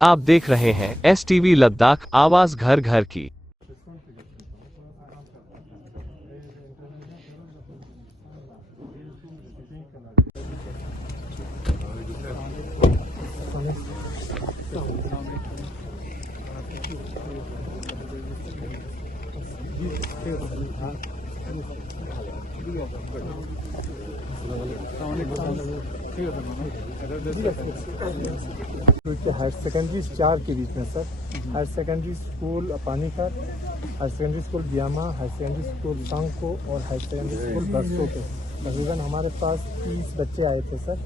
आप देख रहे हैं STV लद्दाख, आवाज घर घर की। क्योंकि हायर सेकेंडरी 4 के बीच में sir, higher secondary school Panikhar, higher secondary school Biama, higher secondary school Sanku और हायर सेकेंडरी स्कूल बरसों के तकरीबन हमारे पास 30 बच्चे आए थे सर।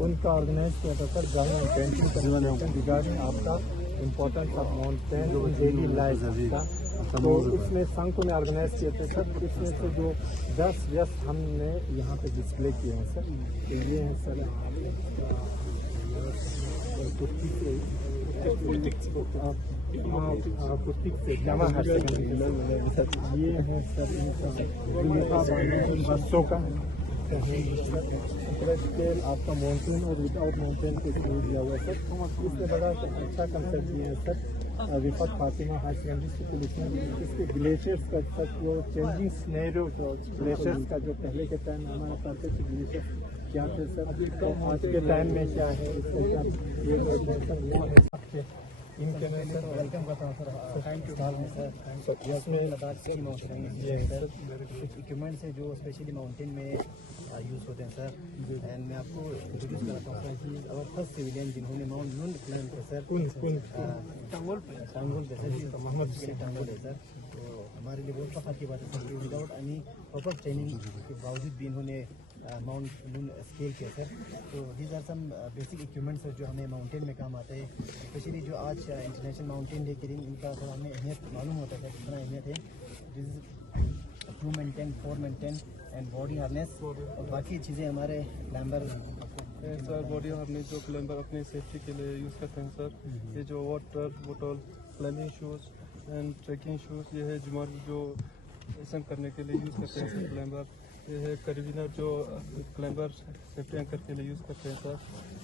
उनका ऑर्गेनाइज किया था सर गाँव एंड पेंटिंग कन्वर्सेशन रिगार्डिंग आपका importance of mountain in daily life का। तो इसमें सांको ने ऑर्गेनाइज किए थे सर। इसमें से जो 10 व्यस्त हमने यहाँ पे डिस्प्ले किए हैं सर। तो ये हैं सर पुस्तिक से जमा है ये है सर बच्चों का आपका माउंटेन और विदाउट माउंटेन के थ्रू दिया हुआ सर। इसमें बड़ा अच्छा कंसेप्ट दिए हैं sir Rifat Fatima higher secondary school. इसमें इसके ग्लेशियर्स का तक जो चेंजिंग स्नेरियो ग्लेशियर्स का जो पहले के टाइम में हमारा पढ़ते थे ग्लेशियर्स क्या थे सर, तो आज के टाइम में क्या है इसके साथ ये वो है इनके में सर वेलकम करता हूँ सर। Thank you sir. इसमें लद्दाख की माउंटेन ये सर इक्विपमेंट्स है जो स्पेशली माउंटेन में यूज़ होते हैं सर। एंड मैं आपको इंट्रोड्यूस कराता हूँ कि और फर्स्ट सिविलियन जिन्होंने माउंट नून क्लाइम किया सर टांगोल पे सर मोहम्मद टांगोल है सर। तो हमारे लिए बहुत फखर की बात है sir, without any proper training के बावजूद भी इन्होंने माउंट नून स्केल किया सर। तो these are some basic equipments जो हमें माउंटेन में काम आते हैं, स्पेशली जो आज इंटरनेशनल माउंटेन डे के दिन इनका थोड़ा हमें अहमियत मालूम होता है कितना अहमियत है। This 2 maintain 4 maintain and body harness और बाकी चीज़ें हमारे क्लाइंबर सर बॉडी हार्नेस जो क्लाइंबर अपने सेफ्टी के लिए यूज़ करते हैं सर। ये जो वाटर बोतल climbing shoes and trekking shoes ये है जो एसन करने के लिए यूज़ करते हैं सर क्लाइंबर। ये है करीबिनर जो क्लाइंबर सेफ्टी एंकर के लिए यूज़ करते हैं सर।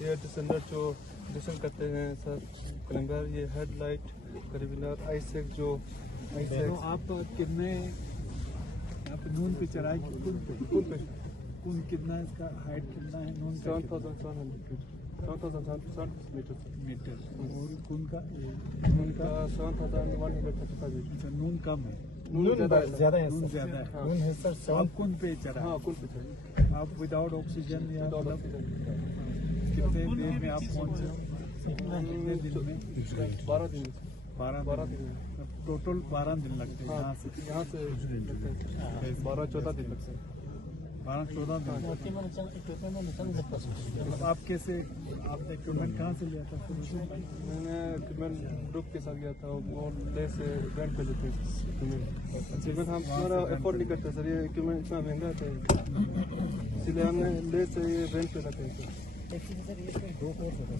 ये डिसेंडर जो डिसेंड करते हैं सर क्लाइंबर। ये हेडलाइट करीबिनर आईसेक जो तो आप कितने आप नून पे चढ़ाई कौन कितना इसका हाइट कितना है नून 7,700 मीटर और कौन का 7,135 मीटर। अच्छा नून कम है नून ज़्यादा है नून ज़्यादा है नून है सर। आप कौन पे चढ़ा हाँ कुल पे चढ़े आप विदाउट ऑक्सीजन या विदाउट ऑक्सीजन कितने देर में आप पहुँचे कितने दिन में 12 दिन 12 दिन टोटल 12 दिन लगते हैं यहाँ से 12-14 दिन लगते हैं 12-14 दिन। मतलब आप कैसे आपने इक्विपमेंट कहाँ से लिया था? मैंने इक्विपमेंट ग्रुप के साथ गया था और ले से रेंट पे लेते इक्विपमेंट हम हमारा अफोर्ड नहीं करते सर। ये इक्विपमेंट इतना महंगा था इसलिए हमने ले से ये रेंट पे लेते हैं सर। ये 2 कोर्स होते हैं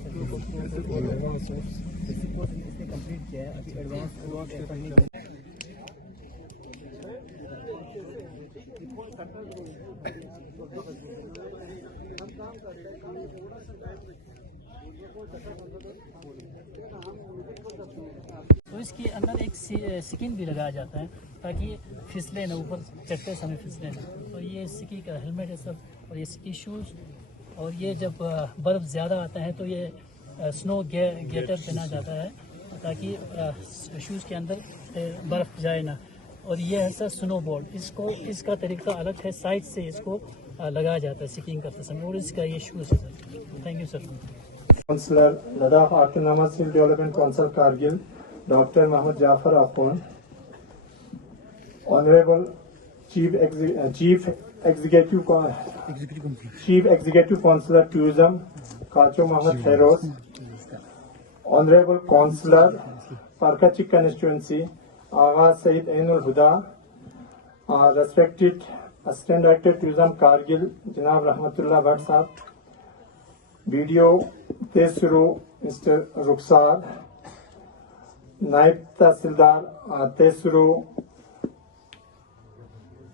सर। बेसिक कोर्स इसने कंप्लीट किया है, अभी एडवांस तो इसके अंदर एक स्किन भी लगाया जाता है ताकि फिसले ना, ऊपर चढ़ते समय फिसले ना। तो ये स्की का हेलमेट है सर और ये स्की शूज़। और ये जब बर्फ़ ज़्यादा आता है तो ये स्नो गेटर पहना जाता है ताकि शूज़ के अंदर बर्फ़ जाए ना। और ये है सर स्नो बोर्ड, इसका तरीका अलग है, साइड से इसको लगाया जाता है स्कीइंग करते समय। और इसका ये शूज़ है sir. Thank you sir. Councillor Ladakh autonomous hill development council Kargil doctor Mohammad Jafar Akhoon, honourable chief executive councillor tourism Kacho Mohammad Feroz, honourable councillor Parkachik constituency Aga Syed Ainul Huda, respected assistant director tourism Kargil जनाब रहमतुल्लाह भट्ट साहब, वीडियो तेसरो मिस्टर रुखसार, नायब तहसीलदार तेसरो,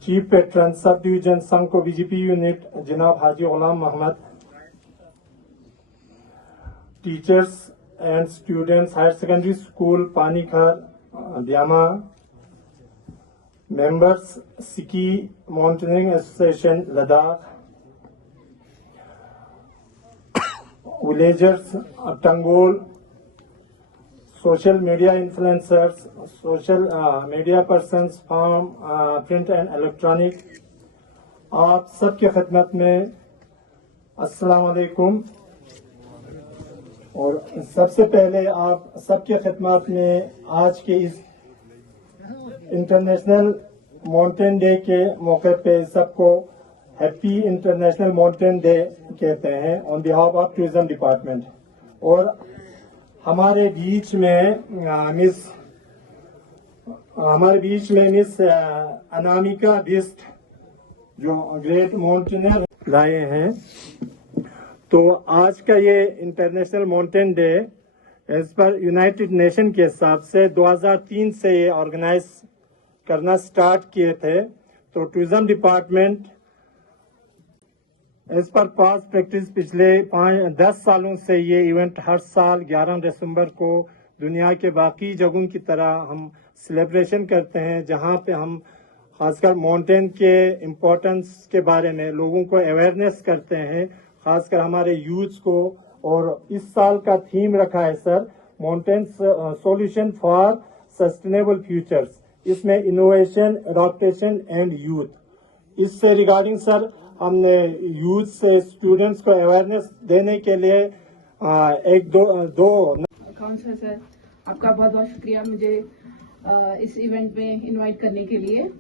chief patron sub division Sanku BJP unit जनाब Haji Ghulam Mohammad, teachers and students, Higher Secondary School, Panikhar, Dyama, members, Ski Mountaineering Association, Ladakh, villagers, Tangol, social media influencers, social media persons, farm, print and electronic. आप सबके खिदमत में अस्सलाम वालेकुम। और सबसे पहले आप सबके खिदमत में आज के इस इंटरनेशनल माउंटेन डे के मौके पे सबको हैप्पी इंटरनेशनल माउंटेन डे कहते हैं on behalf of tourism department. और हमारे बीच में मिस अनामिका बिस्ट जो ग्रेट माउंटेनर लाए हैं। तो आज का ये इंटरनेशनल माउंटेन डे एज पर यूनाइटेड नेशन के हिसाब से 2003 से ये ऑर्गेनाइज करना स्टार्ट किए थे। तो टूरिज्म डिपार्टमेंट एज पर पास्ट प्रैक्टिस पिछले 10 सालों से ये इवेंट हर साल 11 दिसंबर को दुनिया के बाकी जगहों की तरह हम सेलिब्रेशन करते हैं, जहां पे हम खासकर माउंटेन के इम्पोर्टेंस के बारे में लोगों को अवेयरनेस करते हैं, खासकर हमारे यूथ को। और इस साल का थीम रखा है sir mountain solution for sustainable futures. इसमें इनोवेशन, एडॉप्टेशन एंड यूथ। इससे रिगार्डिंग सर हमने यूथ से स्टूडेंट्स को अवेयरनेस देने के लिए दो काउंसलर सर, आपका बहुत बहुत शुक्रिया मुझे इस इवेंट में इनवाइट करने के लिए।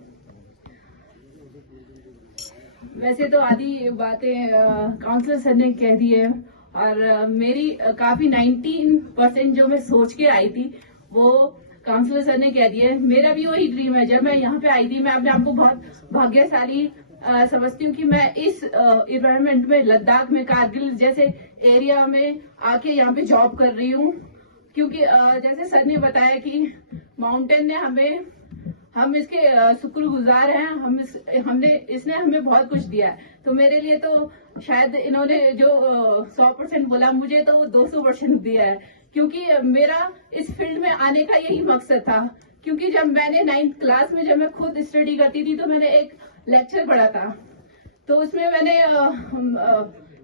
वैसे तो आधी बातें काउंसलर सर ने कह दी है और मेरी काफी 19% जो मैं सोच के आई थी वो काउंसलर सर ने कह दिया है। मेरा भी वही ड्रीम है। जब मैं यहाँ पे आई थी मैं अपने आप को बहुत भाग्यशाली समझती हूँ कि मैं इस इन्वायरमेंट में, लद्दाख में, कारगिल जैसे एरिया में आके यहाँ पे जॉब कर रही हूँ। क्योंकि जैसे सर ने बताया कि माउंटेन ने हम इसके शुक्रगुजार हैं। इसने हमें बहुत कुछ दिया है। तो मेरे लिए तो शायद इन्होंने जो 100% बोला, मुझे तो 200% दिया है। क्योंकि मेरा इस फील्ड में आने का यही मकसद था। क्योंकि जब मैंने 9th क्लास में जब मैं खुद स्टडी करती थी तो मैंने एक लेक्चर पढ़ा था। तो उसमें मैंने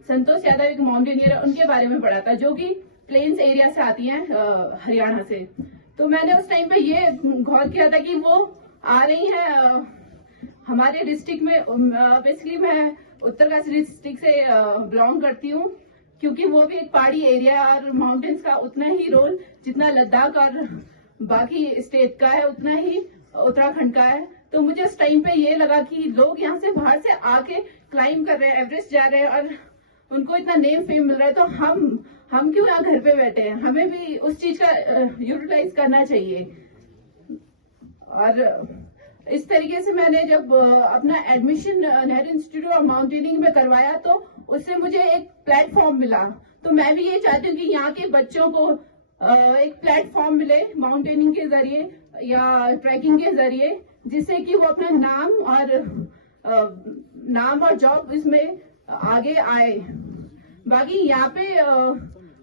संतोष यादव एक माउंटेनियर उनके बारे में पढ़ा था, जो कि प्लेन्स एरिया से आती हैं, हरियाणा से। तो मैंने उस टाइम पे ये गौर किया था कि वो आ रही हैं हमारे डिस्ट्रिक्ट में। बेसिकली मैं उत्तरकाशी डिस्ट्रिक्ट से बिलोंग करती हूँ, क्योंकि वो भी एक पहाड़ी एरिया है और माउंटेन्स का उतना ही रोल जितना लद्दाख और बाकी स्टेट का है उतना ही उत्तराखंड का है। तो मुझे उस टाइम पे ये लगा कि लोग यहाँ से बाहर से आके क्लाइंब कर रहे हैं, एवरेस्ट जा रहे हैं और उनको इतना नेम फेम मिल रहा है। तो हम क्यों यहाँ घर पे बैठे हैं? हमें भी उस चीज का यूटिलाइज करना चाहिए। और इस तरीके से मैंने जब अपना admission Nehru institute of mountaineering में करवाया तो उससे मुझे एक प्लेटफॉर्म मिला। तो मैं भी ये चाहती हूँ कि यहाँ के बच्चों को एक प्लेटफॉर्म मिले माउंटेनिंग के जरिए या ट्रैकिंग के जरिए, जिससे कि वो अपना नाम और जॉब इसमें आगे आए। बाकी यहाँ पे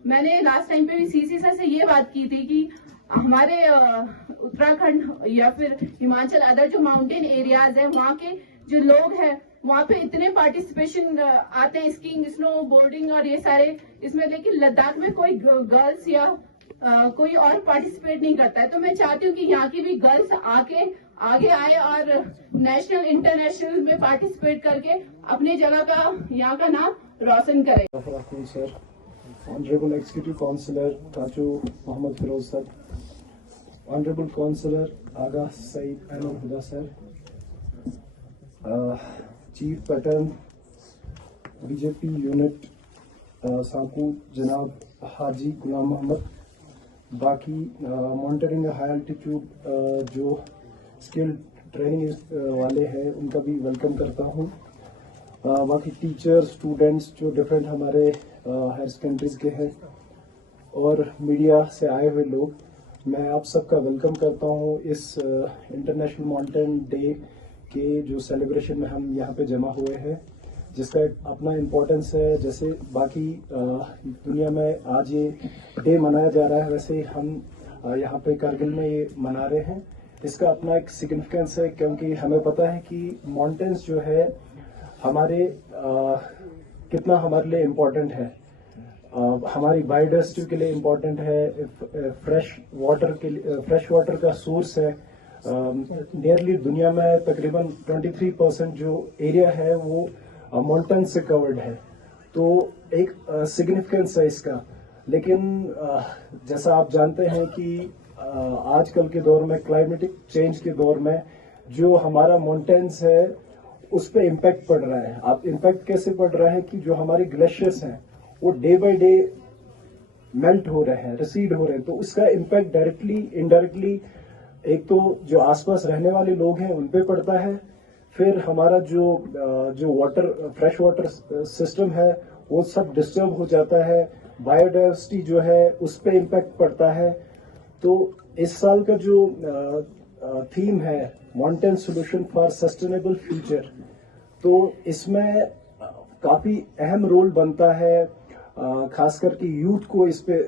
मैंने लास्ट टाइम पे भी सीसी सर से ये बात की थी कि हमारे उत्तराखंड या फिर हिमाचल अदर जो माउंटेन एरियाज है वहाँ के जो लोग हैं वहाँ पे इतने पार्टिसिपेशन आते हैं, स्कीइंग, स्नो बोर्डिंग और ये सारे इसमें, लेकिन लद्दाख में कोई गर्ल्स या कोई और पार्टिसिपेट नहीं करता है। तो मैं चाहती हूँ कि यहाँ की भी गर्ल्स आगे आए और नेशनल इंटरनेशनल में पार्टिसिपेट करके अपनी जगह का, यहाँ का नाम रोशन करें। Sir, honourable executive councillor Raju Mohammad Firoz sir, honourable councillor Aga Syed Ahmad Huda sir, chief pattern BJP unit Sanku जनाब हाजी गुलाम मोहम्मद, बाकी मॉनिटरिंग हाई एल्टीट्यूड जो स्किल ट्रेनिंग वाले हैं उनका भी वेलकम करता हूँ। बाकी टीचर, स्टूडेंट्स जो डिफरेंट हमारे हायर सेकेंडरीज के हैं और मीडिया से आए हुए लोग, मैं आप सबका वेलकम करता हूँ इस इंटरनेशनल माउंटेन डे के जो सेलिब्रेशन में हम यहाँ पे जमा हुए हैं, जिसका एक अपना इम्पोर्टेंस है। जैसे बाकी दुनिया में आज ये डे मनाया जा रहा है, वैसे हम यहाँ पे कारगिल में ये मना रहे हैं। इसका अपना एक सिग्निफिकेंस है, क्योंकि हमें पता है कि माउंटेन्स जो है हमारे कितना हमारे लिए इम्पोर्टेंट है, हमारी बायोडाइवर्सिटी के लिए इम्पोर्टेंट है, फ्रेश वाटर का सोर्स है। नियरली दुनिया में तकरीबन 23% जो एरिया है वो माउंटेन से कवर्ड है, तो एक सिग्निफिकेंस है इसका। लेकिन जैसा आप जानते हैं कि आजकल के दौर में, क्लाइमेटिक चेंज के दौर में, जो हमारा माउंटेन्स है उस पर इम्पैक्ट पड़ रहा है। अब इम्पैक्ट कैसे पड़ रहा है कि जो हमारे ग्लेशियर्स हैं वो डे बाय डे मेल्ट हो रहे हैं, रिसीड हो रहे हैं, तो उसका इम्पैक्ट डायरेक्टली इनडायरेक्टली एक तो जो आसपास रहने वाले लोग हैं उन पे पड़ता है, फिर हमारा जो वाटर, फ्रेश वाटर सिस्टम है वो सब डिस्टर्ब हो जाता है, बायोडाइवर्सिटी जो है उस पे इम्पैक्ट पड़ता है। तो इस साल का जो थीम है mountain solution for sustainable future, तो इसमें काफी अहम रोल बनता है, खास करके यूथ को इस पे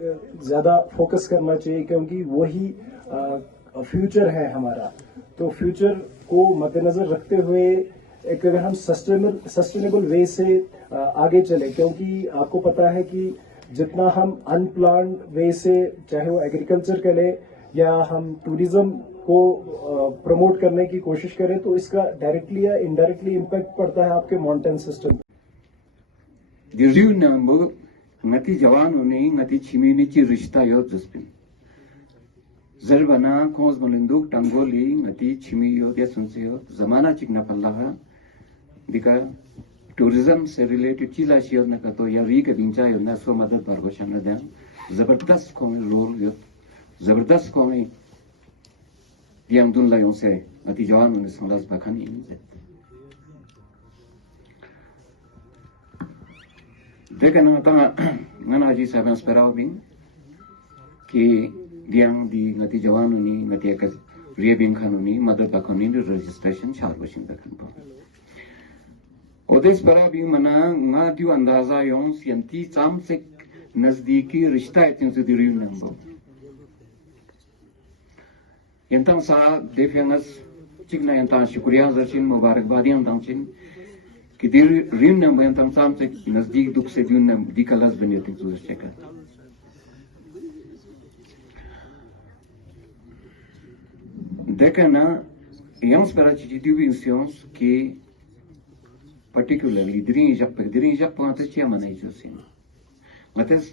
ज्यादा फोकस करना चाहिए, क्योंकि वही फ्यूचर है हमारा। तो फ्यूचर को मद्देनजर रखते हुए एक अगर हम सस्टेनेबल वे से आगे चले, क्योंकि आपको पता है कि जितना हम अनप्लान्ड वे से, चाहे वो एग्रीकल्चर करें या हम टूरिज्म को प्रमोट करने की कोशिश करें, तो इसका डायरेक्टली या इनडायरेक्टली इम्पैक्ट पड़ता है आपके mountain system. Diriu nambu ngati jawanu ne ngati chimini chi rishta yo zuspin. Zarbana kons molenduk tangoli ngati chimi yo dia sunse yo zamana chikna pallaha dika tourism से related चीला shear न करतो या री के बिंचा यो ना सो मदद बरगोशन न दें जबरदस्त कॉमेडी रोल यो जबरदस्त कॉमेडी दियम दुन लायों से अति जवान उन्हें संलास बखानी इंजे देखा ना ता ना जी साहब स्पेराव बिंग कि दियम दी अति जवान उन्हें अति एक री बिंग खानोनी मदद बखानी रजिस्ट्रेशन चार बशिंग बखान पा ओदेश बरा भी मना ना दियो अंदाजा यों सियंती चाम से नजदीकी रिश्ता इतने से दिरियो नंबो यंतंग सा देफियंगस चिकना यंतंग शुक्रिया जर्चिन मुबारकबादी यंतंग चिन कि दिरियो नंबो यंतंग चाम से नजदीक दुख से दियो नंबो दिकलास बने थे तो चेक देखा ना यंग बरा चिदियो भी इंसियंस कि particularly during Japan ce manai josin mates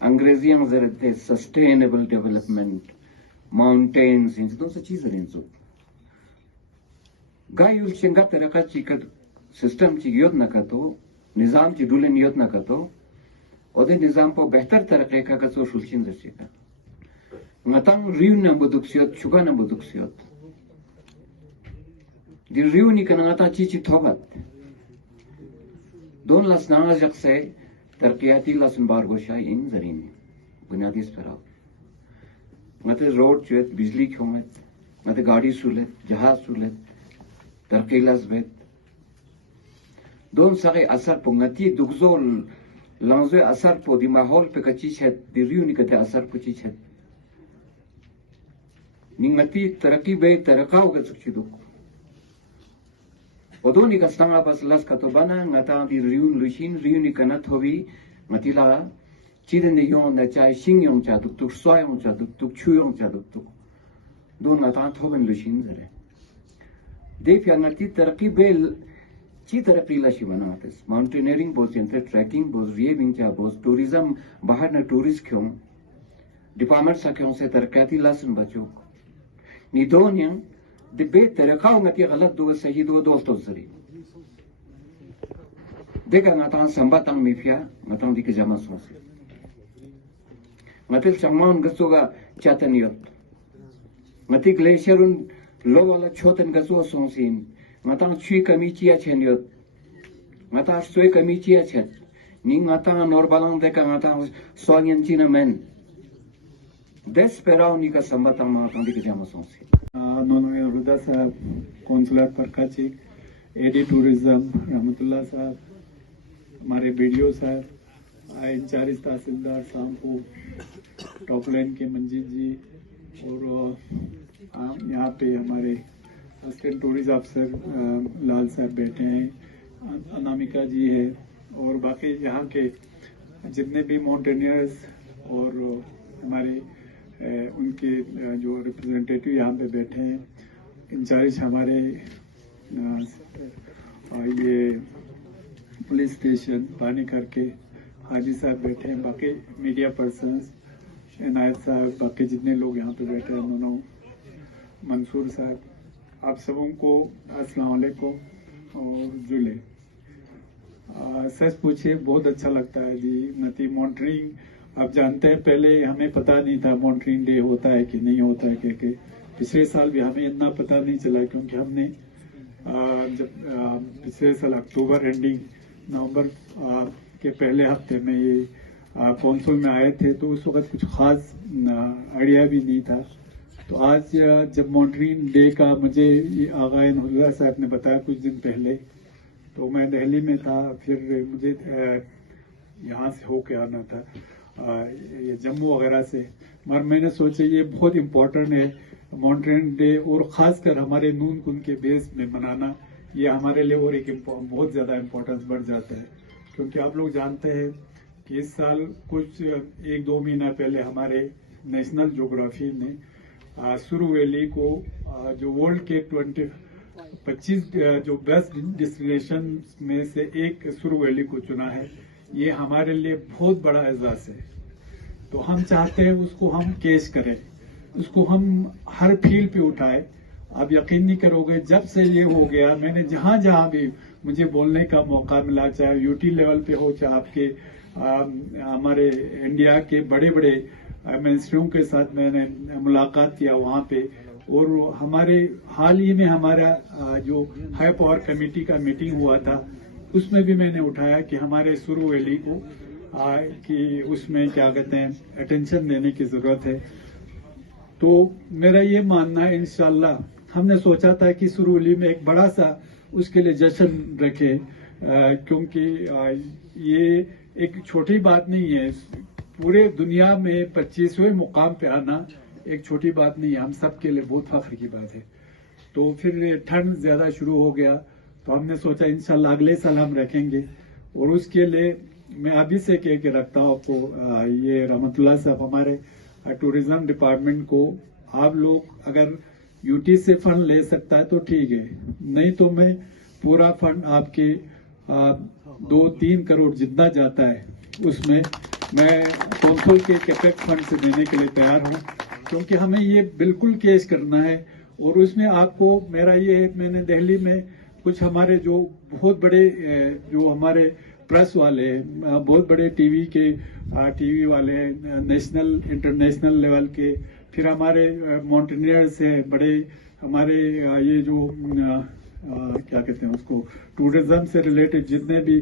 अंग्रेजियां जरते sustainable development mountains इन तो सब चीज़ रेंजो गायुल चंगा तरह का चिकट सिस्टम ची योद न करतो निजाम ची डुलन योद न करतो ओदे निजाम को बेहतर तरह का कसो शुल्चिन जैसे का मतंग रिव न बुदुक्सियत शुगा न बुदुक्सियत दी रिव निकनाता चीची थोबत दोन लसनांग जग से तरक्याती लसन बारगोशा इन जरीन बुनियादी स्पराव मते रोड चुत बिजली खोमत मते गाड़ी सुलत जहाज सुलत तरकीलास बेत दोन सारे असर पुंगती दुगजोल लांजो असर पो दी माहौल पे कच्ची छत दिरियो निकते असर पुची छत निंगती तरक्की बे तरकाव गचुची दुक ओदोनी का स्टांगा पास लस का तो बना ngata di riun lushin riun ikana thobi matila chiden de yon na chai sing yong cha duk tuk soy yong cha duk tuk chu yong cha duk tuk don ngata thoben lushin zare de pya ngati tarqi bel chi tarqi la shi bana atis mountaineering both in trekking both raving cha both tourism bahar na tourist kyom department sa kyom se tarqati lasun bacho ni donya दिब्बे तरकाव ngati गलत दो सही दो दोस्तों सरी देखा ngata संबातंग मिफिया ngata दी के जमा Sose ngati संमान गसोगा चातनियत ngati ग्लेशियरन लो वाला छोतन गसो सोसिन ngata छुई कमीचिया छेनियत ngata सोय कमीचिया छत नि ngata नॉर्बलांग देखा ngata सोनियन चिनमेन desperau ni का संबातंग ngata दी के जमा सोसे दोनों रुदा साहब कौंसलर परकाची एडी टूरिज्म रहमतुल्लाह साहब हमारे बीडीओ साहब, इंचार्ज तहसीलदार सांपू, टॉप लाइन के मंजीत जी, और यहाँ पे हमारे असिस्टेंट टूरिज्म अफसर लाल साहब बैठे हैं, अनामिका जी है, और बाकी यहाँ के जितने भी माउंटेनियर्स और हमारे उनके जो रिप्रेजेंटेटिव यहाँ पे बैठे हैं, इंचार्ज हमारे ये पुलिस स्टेशन पानी करके हाजी साहब बैठे हैं, बाकी मीडिया पर्सन्स, इनायत साहब, बाकी जितने लोग यहाँ पे बैठे हैं, उन्होंने मंसूर साहब, आप सबों को अस्सलाम वालेकुम और जुले। सच पूछिए बहुत अच्छा लगता है जी। नती मॉनिटरिंग आप जानते हैं, पहले हमें पता नहीं था मॉनिटरिंग डे होता है कि नहीं होता है, क्योंकि पिछले साल भी हमें इतना पता नहीं चला, क्योंकि हमने जब पिछले साल अक्टूबर एंडिंग नवंबर के पहले हफ्ते में ये कौंसिल में आए थे, तो उस वक्त कुछ खास आइडिया भी नहीं था। तो आज जब मॉनिटरिंग डे का मुझे आगा नहुल्ला साहब ने बताया कुछ दिन पहले, तो मैं दिल्ली में था, फिर मुझे यहाँ से होके आना था, ये जम्मू वगैरह से, मगर मैंने सोचा ये बहुत इम्पोर्टेंट है मॉनिटरिंग डे, और खासकर हमारे नून कुन के बेस में मनाना, ये हमारे लिए और एक बहुत ज़्यादा इम्पोर्टेंस बढ़ जाता है। क्योंकि आप लोग जानते हैं कि इस साल कुछ 1-2 महीना पहले हमारे नेशनल ज्योग्राफी ने सुरू वैली को जो वर्ल्ड के 25 जो बेस्ट डेस्टिनेशन में से एक सुरू वैली को चुना है। ये हमारे लिए बहुत बड़ा एजाज है। तो हम चाहते हैं उसको हम कैश करें, उसको हम हर फील्ड पे उठाए। आप यकीन नहीं करोगे, जब से ये हो गया, मैंने जहां जहां भी मुझे बोलने का मौका मिला, चाहे यूटी लेवल पे हो, चाहे आपके हमारे इंडिया के बड़े बड़े मिनिस्टरों के साथ मैंने मुलाकात किया वहां पे, और हमारे हाल ही में हमारा जो हाई पावर कमेटी का मीटिंग हुआ था, उसमें भी मैंने उठाया कि हमारे सुरू वैली को कि उसमें क्या कहते हैं अटेंशन देने की जरूरत है। तो मेरा ये मानना है, इंशाल्लाह हमने सोचा था कि सुरू वैली में एक बड़ा सा उसके लिए जश्न रखे, क्योंकि ये एक छोटी बात नहीं है। पूरे दुनिया में 25वें मुकाम पे आना एक छोटी बात नहीं है, हम सब के लिए बहुत फख्र की बात है। तो फिर ठंड ज्यादा शुरू हो गया, तो हमने सोचा इंशाल्लाह अगले साल हम रखेंगे, और उसके लिए मैं अभी से कह के रखता हूँ आपको, ये रहमतुल्लाह साहब हमारे टूरिज्म डिपार्टमेंट को, आप लोग अगर यूटी से फंड ले सकता है तो ठीक है, नहीं तो मैं पूरा फंड आपके 2-3 करोड़ जितना जाता है उसमें मैं कौंसिल के कैपेक्स फंड से देने के लिए तैयार हूं, क्योंकि हमें ये बिल्कुल कैश करना है। और उसमें आपको मेरा ये, मैंने दिल्ली में कुछ हमारे जो बहुत बड़े जो हमारे प्रेस वाले, बहुत बड़े टीवी वाले, नेशनल इंटरनेशनल लेवल के, फिर हमारे माउंटेनियर्स हैं बड़े, हमारे ये जो क्या कहते हैं उसको, टूरिज्म से रिलेटेड जितने भी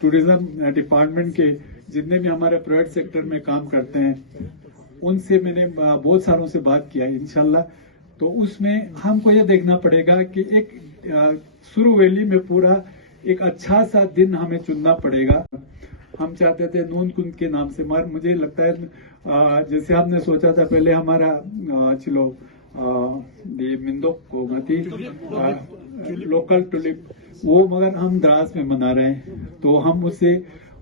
टूरिज्म डिपार्टमेंट के जितने भी हमारे प्राइवेट सेक्टर में काम करते हैं, उनसे मैंने बहुत सारों से बात किया इंशाल्लाह। तो उसमें हमको ये देखना पड़ेगा कि एक सुरू वैली में पूरा एक अच्छा सा दिन हमें चुनना पड़ेगा। हम चाहते थे नून कुंद के नाम से, मगर मुझे लगता है जैसे हमने सोचा था पहले हमारा चलो ये मिंदोक को गति लोकल टुलिप, वो मगर हम द्रास में मना रहे हैं। तो हम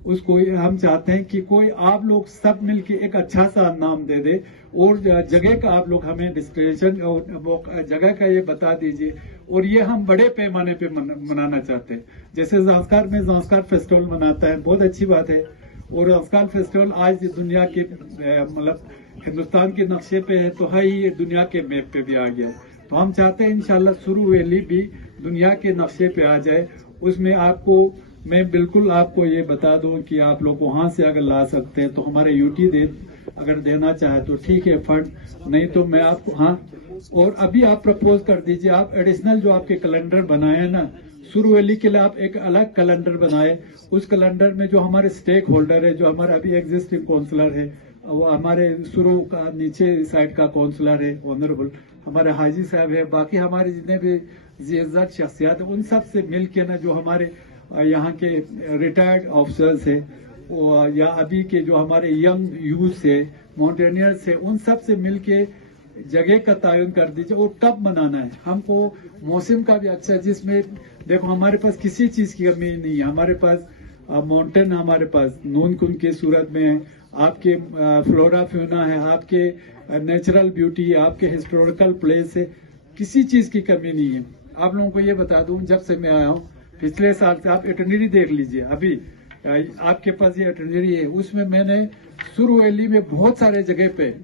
उसको हम चाहते हैं कि कोई आप लोग सब मिलके एक अच्छा सा नाम दे दे, और जगह का आप लोग हमें डिस्क्रिप्शन और जगह का ये बता दीजिए। और ये हम बड़े पैमाने पे मनाना चाहते हैं। जैसे ज़ांस्कार में ज़ांस्कार फेस्टिवल मनाता है, बहुत अच्छी बात है। और ज़ांस्कार फेस्टिवल आज दुनिया के मतलब हिंदुस्तान के नक्शे पे है, तो है ही दुनिया के मैप पे भी आ गया है। तो हम चाहते हैं इंशाल्लाह सुरू वैली भी दुनिया के नक्शे पे आ जाए। उसमें आपको मैं बिल्कुल आपको ये बता दूं कि आप लोग वहां से अगर ला सकते हैं तो हमारे यूटी अगर देना चाहे तो ठीक है फंड, नहीं तो मैं आपको हाँ। और अभी आप प्रपोज कर दीजिए, आप एडिशनल जो आपके कैलेंडर बनाए हैं ना सुरू वैली के लिए, आप एक अलग कैलेंडर बनाए। उस कैलेंडर में जो हमारे स्टेक होल्डर है, जो हमारे अभी एग्जिस्टिंग काउंसलर है, वो हमारे शुरू का नीचे साइड का काउंसलर है ऑनरेबल हमारे हाजी साहब है, बाकी हमारे जितने भी इज्जत शख्सियात है, उन सब से मिल के ना जो हमारे यहाँ के रिटायर्ड ऑफिसर्स है या अभी के जो हमारे यंग यूथ है, माउंटेनियर्स है, उन सब से मिलके जगह का तयन कर दीजिए और कब मनाना है। हमको मौसम का भी अच्छा, जिसमें देखो हमारे पास किसी चीज की कमी नहीं है। हमारे पास माउंटेन, हमारे पास नून कुंड की सूरत में है, आपके फ्लोरा फ्यूना है, आपके नेचुरल ब्यूटी है, आपके हिस्टोरिकल प्लेस है, किसी चीज की कमी नहीं है। आप लोगों को ये बता दूं, जब से मैं आया हूँ पिछले साल से, आप इटनरी देख लीजिए, अभी आपके पास ये इटनरी है, उसमें मैंने सुरु वैली में बहुत सारे जगह पे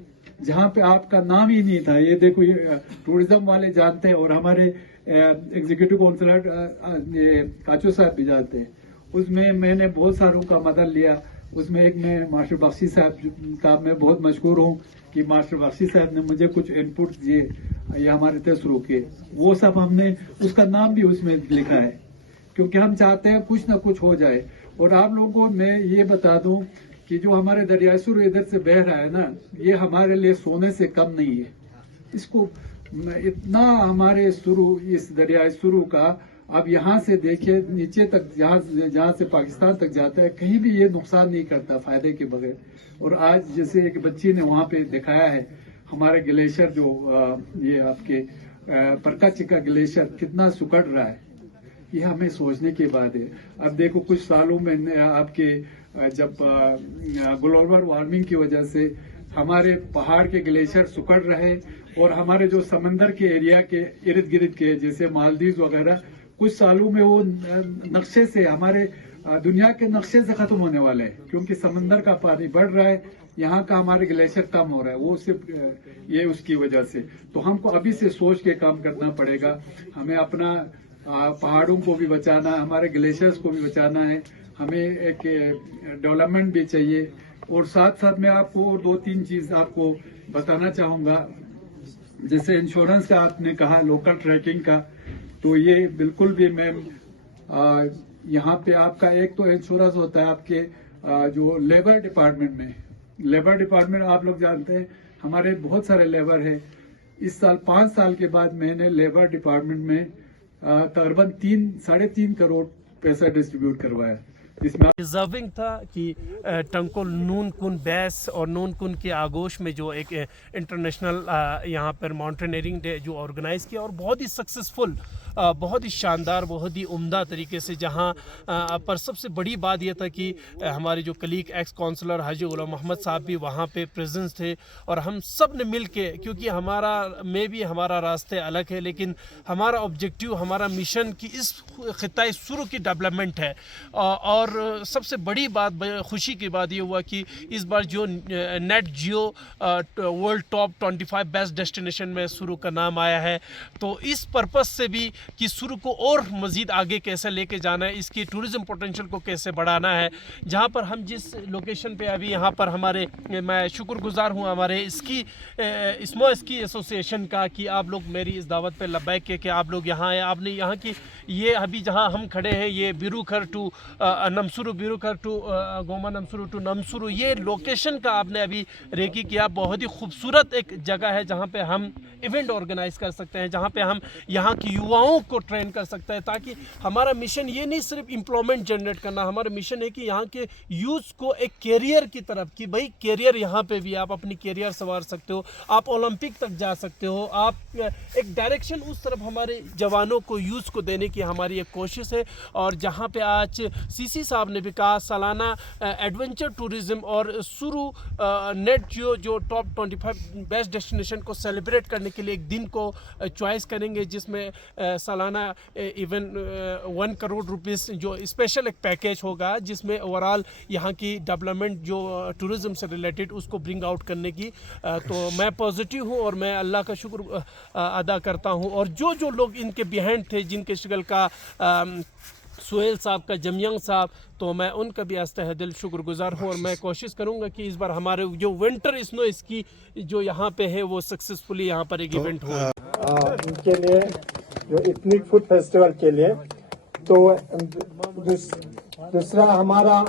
जहाँ पे आपका नाम ही नहीं था, ये देखो ये टूरिज्म वाले जानते हैं और हमारे एग्जीक्यूटिव काउंसलर काचू साहब भी जानते हैं। उसमें मैंने बहुत सारों का मदद लिया। उसमें एक मैं मास्टर बख्शी साहब का मैं बहुत मशहूर हूँ कि मास्टर बख्शी साहब ने मुझे कुछ इनपुट दिए, ये हमारे तस्वीरों के, वो सब हमने, उसका नाम भी उसमें लिखा है, क्योंकि हम चाहते हैं कुछ ना कुछ हो जाए। और आप लोगों को मैं ये बता दूं कि जो हमारे दरियाई सुरु इधर से बह रहा है ना, ये हमारे लिए सोने से कम नहीं है। इसको इतना हमारे सुरु, इस दरियाई सुरु का, अब यहाँ से देखिए नीचे तक, जहाँ से पाकिस्तान तक जाता है, कहीं भी ये नुकसान नहीं करता फायदे के बगैर। और आज जैसे एक बच्ची ने वहाँ पे दिखाया है, हमारे ग्लेशियर जो ये आपके परका चिका ग्लेशियर कितना सुकड़ रहा है, ये हमें सोचने की बात है। अब देखो कुछ सालों में आपके जब ग्लोबल वार्मिंग की वजह से हमारे पहाड़ के ग्लेशियर सुकड़ रहे और हमारे जो समंदर के एरिया के इर्द गिर्द के जैसे मालदीव वगैरह, कुछ सालों में वो नक्शे से, हमारे दुनिया के नक्शे से खत्म होने वाले हैं, क्योंकि समंदर का पानी बढ़ रहा है, यहाँ का हमारे ग्लेशियर कम हो रहा है, वो सिर्फ ये उसकी वजह से। तो हमको अभी से सोच के काम करना पड़ेगा। हमें अपना पहाड़ों को भी बचाना है, हमारे ग्लेशियर्स को भी बचाना है, हमें एक डेवलपमेंट भी चाहिए। और साथ साथ मैं आपको और 2-3 चीज आपको बताना चाहूंगा। जैसे इंश्योरेंस का आपने कहा, लोकल ट्रैकिंग का, तो ये बिल्कुल भी मैम, यहाँ पे आपका एक तो इंश्योरेंस होता है आपके जो लेबर डिपार्टमेंट में। लेबर डिपार्टमेंट आप लोग जानते हैं, हमारे बहुत सारे लेबर है। इस साल 5 साल के बाद मैंने लेबर डिपार्टमेंट में तकरीबन 3-3.5 करोड़ पैसा डिस्ट्रीब्यूट करवाया। डिजर्विंग था कि टंकोल नून कुन बैस और नून कुन के आगोश में जो एक इंटरनेशनल यहाँ पर माउंटेनियरिंग डे जो ऑर्गेनाइज किया, और बहुत ही सक्सेसफुल, बहुत ही शानदार, बहुत ही उम्दा तरीके से, जहाँ पर सबसे बड़ी बात यह था कि हमारे जो कलीग एक्स काउंसलर हाजी गुलाम मोहम्मद साहब भी वहाँ पे प्रेजेंस थे, और हम सब ने मिल के, क्योंकि हमारा रास्ते अलग है, लेकिन हमारा ऑब्जेक्टिव, हमारा मिशन कि इस खिताए सुरु की डेवलपमेंट है। और सबसे बड़ी बात, खुशी की बात ये हुआ कि इस बार जो नेट जियो वर्ल्ड टॉप 25 बेस्ट डेस्टिनेशन में सुरु का नाम आया है, तो इस पर्पस से भी कि सुरु को और मज़ीद आगे कैसे लेके जाना है, इसकी टूरिज़म पोटेंशियल को कैसे बढ़ाना है। जहाँ पर हम जिस लोकेशन पे अभी यहाँ पर हमारे, मैं शुक्रगुजार हूँ हमारे स्मो स्की एसोसिएशन का कि आप लोग मेरी इस दावत पे लब्बैक के कि आप लोग यहाँ आए। आपने यहाँ की ये अभी जहाँ हम खड़े हैं, ये बिरूखर टू नमसुरु, बिरूखर टू गोमा नमसुरु टू नमसुरु, ये लोकेशन का आपने अभी रेकी किया। बहुत ही खूबसूरत एक जगह है जहाँ पे हम इवेंट ऑर्गेनाइज कर सकते हैं, जहाँ पे हम यहाँ की युवाओं को ट्रेन कर सकते हैं, ताकि हमारा मिशन ये नहीं सिर्फ एम्प्लॉयमेंट जनरेट करना, हमारा मिशन है कि यहाँ के यूथ को एक कैरियर की तरफ, कि भाई कैरियर यहाँ पे भी आप अपनी कैरियर संवार सकते हो, आप ओलंपिक तक जा सकते हो, आप एक डायरेक्शन उस तरफ हमारे जवानों को, यूथ को देने की हमारी एक कोशिश है। और जहाँ पे आज सीसी साहब ने भी कहा, सालाना एडवेंचर टूरिज्म और सुरु नेट जियो जो टॉप 25 बेस्ट डेस्टिनेशन को सेलिब्रेट करने के लिए एक दिन को चॉइस करेंगे, जिसमें सालाना इवन 1 करोड़ रुपीस जो स्पेशल एक पैकेज होगा, जिसमें ओवरऑल यहाँ की डेवलपमेंट जो टूरिज्म से रिलेटेड उसको ब्रिंग आउट करने की। तो मैं पॉजिटिव हूँ और मैं अल्लाह का शुक्र अदा करता हूँ। और जो लोग इनके बिहाइंड थे, जिनके शक्ल का सुहेल साहब का, जमयंग साहब, तो मैं उनका भी आस्ते दिल शुक्रगुजार हूँ। और मैं कोशिश करूँगा कि इस बार हमारे जो विंटर स्नो इसकी जो यहाँ पे है वो सक्सेसफुली यहाँ पर एक इवेंट हो। उनके लिए जो इथनिक फूड फेस्टिवल के लिए, तो दूसरा हमारा